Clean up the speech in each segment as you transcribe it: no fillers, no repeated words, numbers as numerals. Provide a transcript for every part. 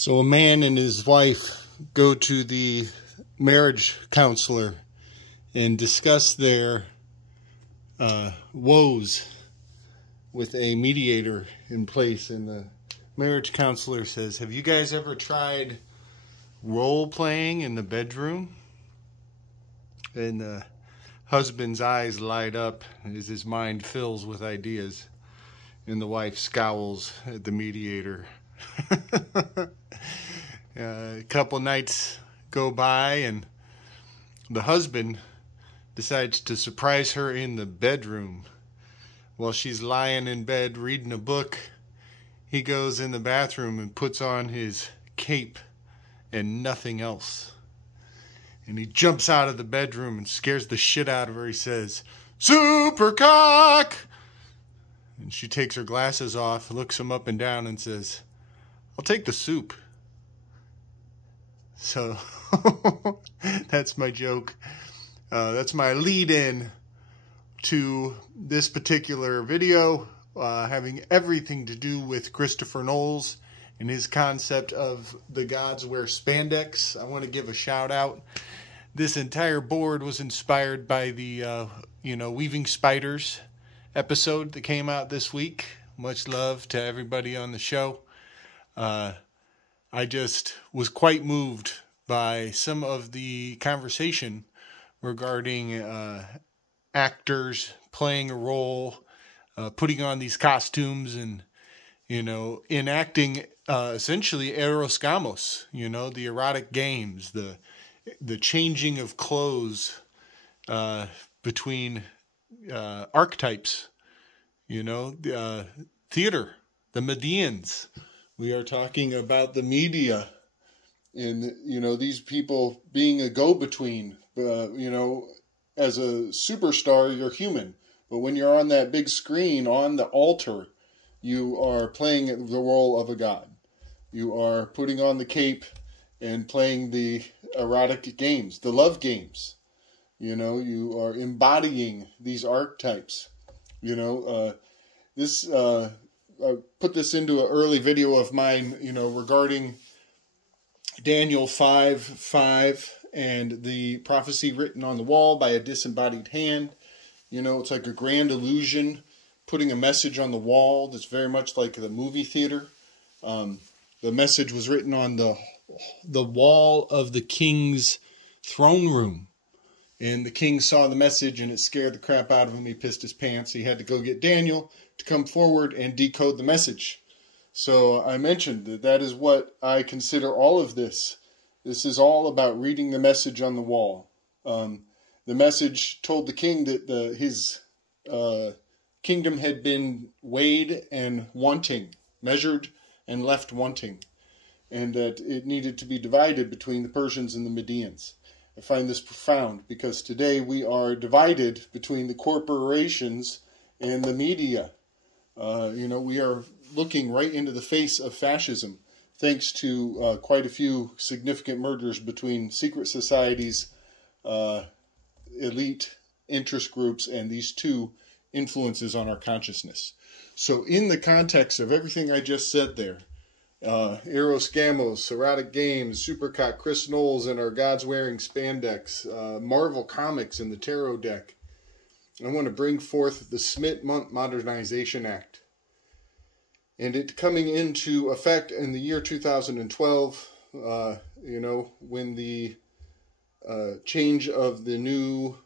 So a man and his wife go to the marriage counselor and discuss their woes with a mediator in place. And the marriage counselor says, "Have you guys ever tried role playing in the bedroom?" And the husband's eyes light up as his mind fills with ideas. And the wife scowls at the mediator. A couple nights go by, and the husband decides to surprise her in the bedroom. While she's lying in bed reading a book, he goes in the bathroom and puts on his cape and nothing else. And he jumps out of the bedroom and scares the shit out of her. He says, "Super cock!" And she takes her glasses off, looks him up and down, and says, "I'll take the soup." So that's my joke. That's my lead-in to this particular video, having everything to do with Christopher Knowles and his concept of the gods wear spandex. I want to give a shout out. This entire board was inspired by the Weaving Spiders episode that came out this week. Much love to everybody on the show. I just was quite moved by some of the conversation regarding actors playing a role, putting on these costumes, and enacting essentially eros gamos, the erotic games, the changing of clothes between archetypes, theater, the Medians. We are talking about the media and, these people being a go-between. As a superstar, you're human. But when you're on that big screen, on the altar, you are playing the role of a god. You are putting on the cape and playing the erotic games, the love games. You are embodying these archetypes. I put this into an early video of mine, regarding Daniel 5:5 and the prophecy written on the wall by a disembodied hand. It's like a grand illusion, putting a message on the wall that's very much like the movie theater. The message was written on the wall of the king's throne room. And the king saw the message, and it scared the crap out of him. He pissed his pants. He had to go get Daniel to come forward and decode the message. So I mentioned that is what I consider all of this. This is all about reading the message on the wall. The message told the king that his kingdom had been weighed and wanting, measured and left wanting, and that it needed to be divided between the Persians and the Medians. I find this profound because today we are divided between the corporations and the media. We are looking right into the face of fascism, thanks to quite a few significant murders between secret societies, elite interest groups, and these two influences on our consciousness. So in the context of everything I just said there, eros gamos, erotic games, Supercock, Chris Knowles and our gods wearing spandex, Marvel Comics and the tarot deck, I want to bring forth the Mundt Modernization Act. And it coming into effect in the year 2012, when the change of the new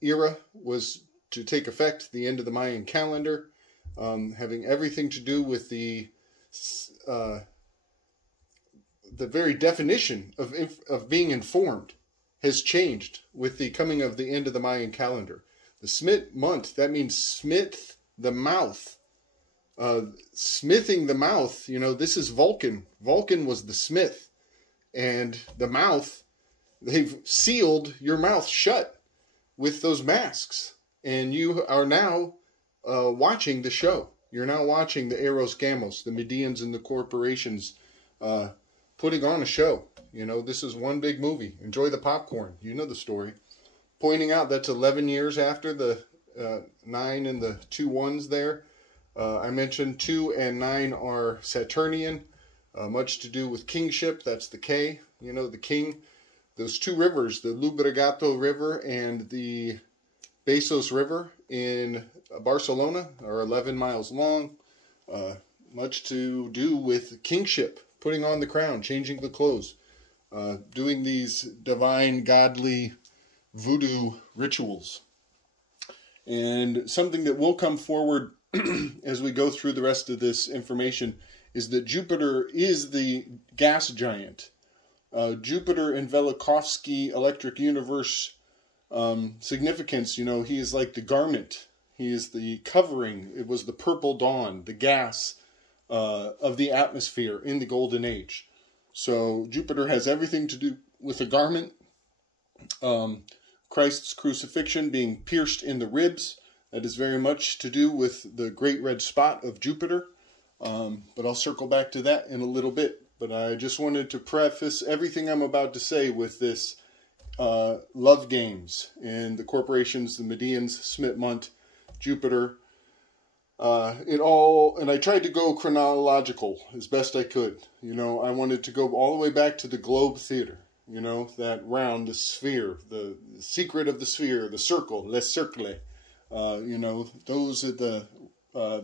era was to take effect, the end of the Mayan calendar, having everything to do with the very definition of being informed has changed with the coming of the end of the Mayan calendar. The Mundt, that means smith the mouth. Smithing the mouth, this is Vulcan. Vulcan was the smith. And the mouth, they've sealed your mouth shut with those masks. And you are now watching the show. You're now watching the eros gamos, the Medians and the corporations putting on a show. This is one big movie. Enjoy the popcorn. You know the story. Pointing out that's 11 years after the 9 and the 2 1s there. I mentioned 2 and 9 are Saturnian. much to do with kingship. That's the K, you know, the king. Those two rivers, the Llobregat River and the Besós River in Barcelona, are 11 miles long. Much to do with kingship, putting on the crown, changing the clothes, doing these divine, godly voodoo rituals. And something that will come forward as we go through the rest of this information is that Jupiter is the gas giant. Jupiter in Velikovsky Electric Universe significance, you know, he is like the garment. He is the covering. It was the purple dawn, the gas of the atmosphere in the Golden Age. So Jupiter has everything to do with the garment. Christ's crucifixion being pierced in the ribs. That is very much to do with the great red spot of Jupiter. But I'll circle back to that in a little bit. But I just wanted to preface everything I'm about to say with this love games and the corporations, the Medians, Smith, Mundt, Jupiter. And I tried to go chronological as best I could. You know, I wanted to go all the way back to the Globe Theater. You know, that round, the sphere, the secret of the sphere, the circle, le cercle. You know, those are the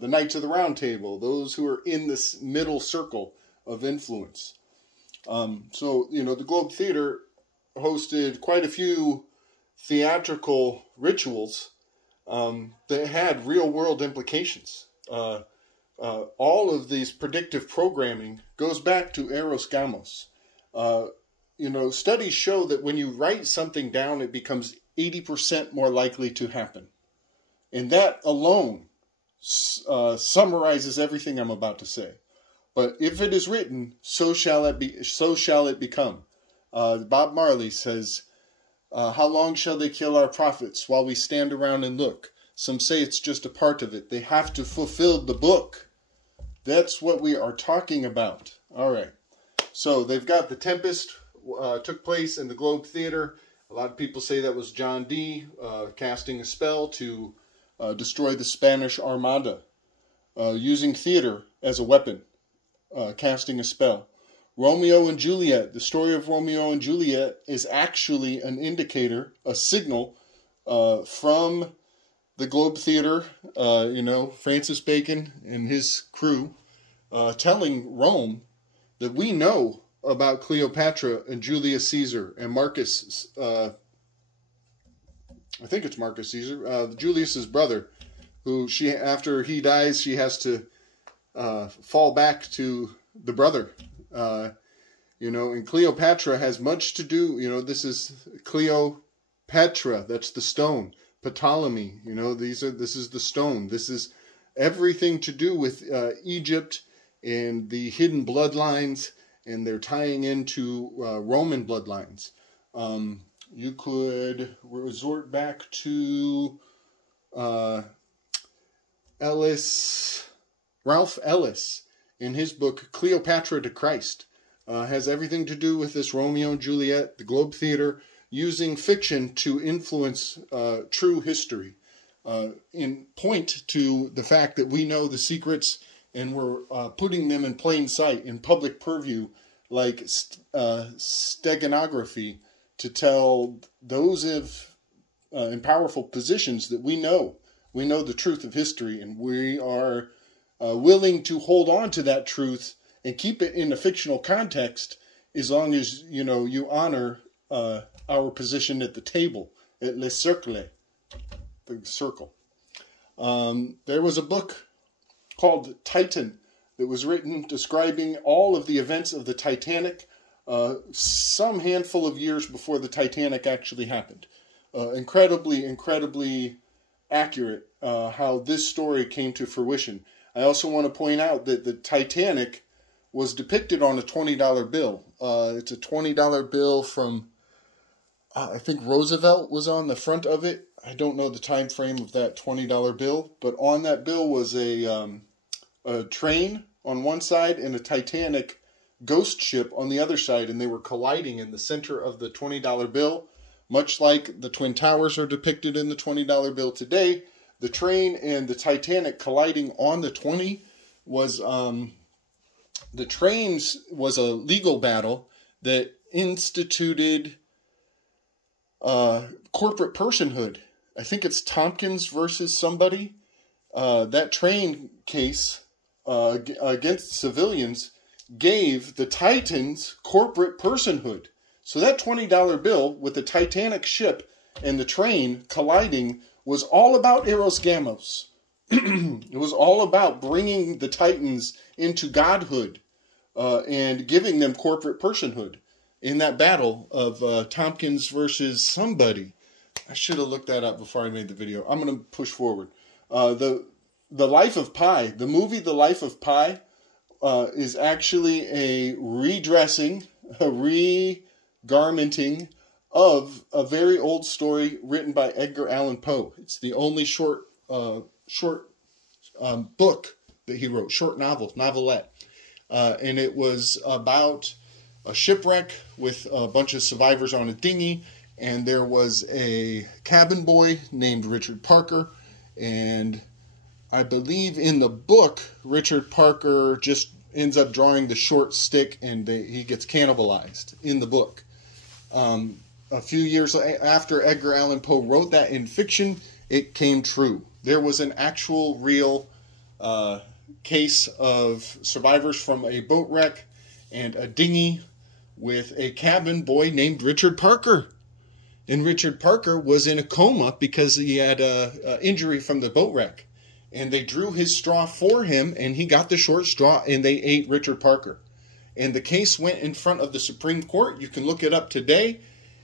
Knights of the Round Table, those who are in this middle circle of influence. So, you know, the Globe Theater hosted quite a few theatrical rituals that had real-world implications. All of these predictive programming goes back to Eros Gamos. You know, studies show that when you write something down, it becomes 80% more likely to happen. And that alone summarizes everything I'm about to say. But if it is written, so shall it be. So shall it become. Bob Marley says, "How long shall they kill our prophets while we stand around and look? Some say it's just a part of it. They have to fulfill the book." That's what we are talking about. All right. So they've got the Tempest. Took place in the Globe Theater. A lot of people say that was John Dee casting a spell to destroy the Spanish Armada, using theater as a weapon, casting a spell. Romeo and Juliet, the story of Romeo and Juliet is actually an indicator, a signal from the Globe Theater, you know, Francis Bacon and his crew, telling Rome that we know about Cleopatra and Julius Caesar and Marcus, I think it's Marcus Caesar, Julius's brother, who after he dies, she has to fall back to the brother. You know, and Cleopatra has much to do, you know, this is Cleopatra, that's the stone. Ptolemy, you know, this is the stone. This is everything to do with Egypt and the hidden bloodlines, and they're tying into Roman bloodlines. You could resort back to Ralph Ellis, in his book Cleopatra to Christ. Has everything to do with this Romeo and Juliet, the Globe Theater, using fiction to influence true history. In point to the fact that we know the secrets and we're putting them in plain sight, in public purview, like steganography, to tell those in powerful positions that we know the truth of history, and we are willing to hold on to that truth and keep it in a fictional context, as long as, you know, you honor our position at the table, at Le Cercle, the circle. There was a book called Titan that was written describing all of the events of the Titanic, some handful of years before the Titanic actually happened. Incredibly accurate how this story came to fruition. I also want to point out that the Titanic was depicted on a $20 bill. It's a $20 bill from, I think Roosevelt was on the front of it. I don't know the time frame of that $20 bill, but on that bill was a train on one side and a Titanic ghost ship on the other side, and they were colliding in the center of the $20 bill, much like the Twin Towers are depicted in the $20 bill today. The train and the Titanic colliding on the 20 was The trains was a legal battle that instituted corporate personhood. I think it's Tompkins versus somebody. That train case against civilians gave the Titans corporate personhood. So that $20 bill with the Titanic ship and the train colliding was all about Eros Gamos. It was all about bringing the Titans into godhood and giving them corporate personhood in that battle of Tompkins versus somebody. I should have looked that up before I made the video. I'm going to push forward. The Life of Pi, the movie The Life of Pi, is actually a redressing, a regarmenting of a very old story written by Edgar Allan Poe. It's the only short book that he wrote, short novelette. And it was about a shipwreck with a bunch of survivors on a dinghy, and there was a cabin boy named Richard Parker, and I believe in the book, Richard Parker just ends up drawing the short stick, and he gets cannibalized in the book. A few years after Edgar Allan Poe wrote that in fiction, it came true. There was an actual, real case of survivors from a boat wreck and a dinghy with a cabin boy named Richard Parker. And Richard Parker was in a coma because he had an injury from the boat wreck. And they drew his straw for him, and he got the short straw, and they ate Richard Parker. And the case went in front of the Supreme Court. You can look it up today,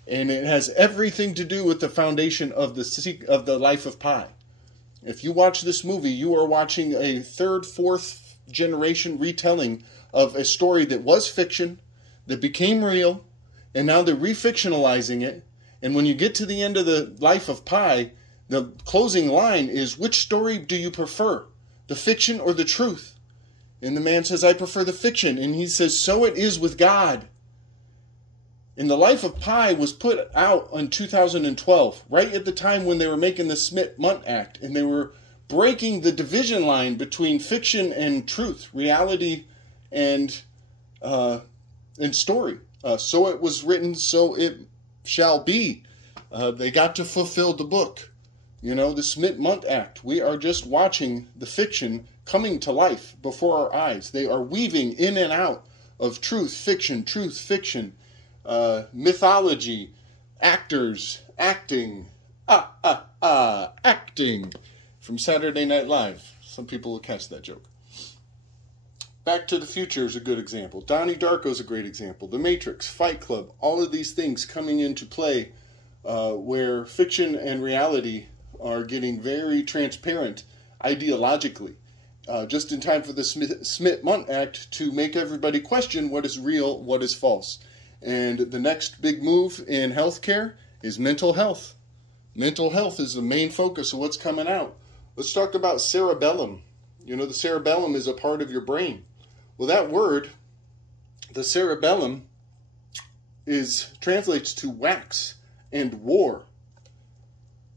and it has everything to do with the foundation of the Life of Pi. If you watch this movie, you are watching a third, fourth generation retelling of a story that was fiction, that became real, and now they're refictionalizing it. And when you get to the end of the Life of Pi, the closing line is, which story do you prefer, the fiction or the truth? And the man says, I prefer the fiction. And he says, so it is with God. And the Life of Pi was put out in 2012, right at the time when they were making the Mundt Act, and they were breaking the division line between fiction and truth, reality and story. So it was written, so it shall be. They got to fulfill the book. You know, the Mundt Act. We are just watching the fiction coming to life before our eyes. They are weaving in and out of truth, fiction, mythology, actors, acting, acting from Saturday Night Live. Some people will catch that joke. Back to the Future is a good example. Donnie Darko is a great example. The Matrix, Fight Club, all of these things coming into play where fiction and reality are getting very transparent ideologically. Just in time for the Smith-Mundt Act to make everybody question what is real, what is false. And the next big move in healthcare is mental health. Mental health is the main focus of what's coming out. Let's talk about cerebellum. You know, the cerebellum is a part of your brain. Well, that word, the cerebellum, translates to wax and war.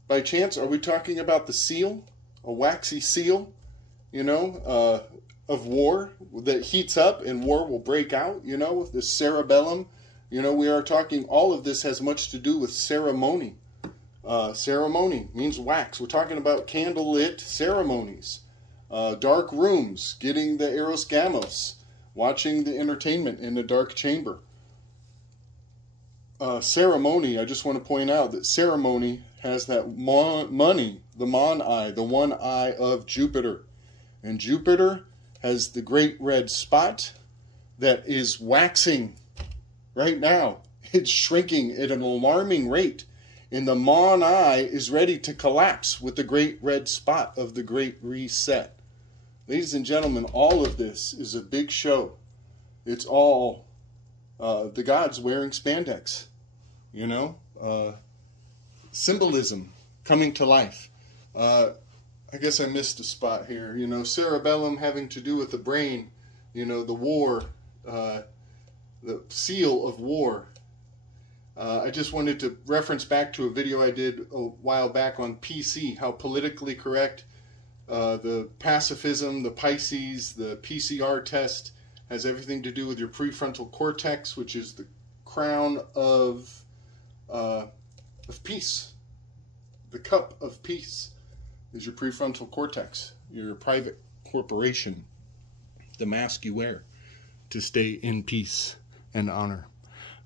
By chance, are we talking about the seal? A waxy seal, you know, of war that heats up and war will break out, you know, with the cerebellum. You know, we are talking, all of this has much to do with ceremony. Ceremony means wax. We're talking about candlelit ceremonies. Dark rooms, getting the Eros Gamos, watching the entertainment in the dark chamber. Ceremony, I just want to point out that ceremony has that money, the mon eye, the one eye of Jupiter. And Jupiter has the great red spot that is waxing right now. It's shrinking at an alarming rate. And the mon eye is ready to collapse with the great red spot of the great reset. Ladies and gentlemen, all of this is a big show. It's all the gods wearing spandex, you know, symbolism coming to life. I guess I missed a spot here. You know, cerebellum having to do with the brain, you know, the war, the seal of war. I just wanted to reference back to a video I did a while back on PC, how politically correct the pacifism, the Pisces, the PCR test, Has everything to do with your prefrontal cortex, which is the crown of peace. The cup of peace is your prefrontal cortex, your private corporation, the mask you wear to stay in peace and honor.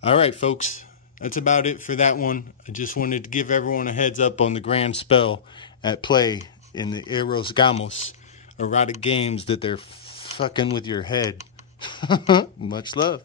All right, folks, that's about it for that one. I just wanted to give everyone a heads up on the grand spell at play in the Eros Gamos erotic games, that they're fucking with your head. Much love.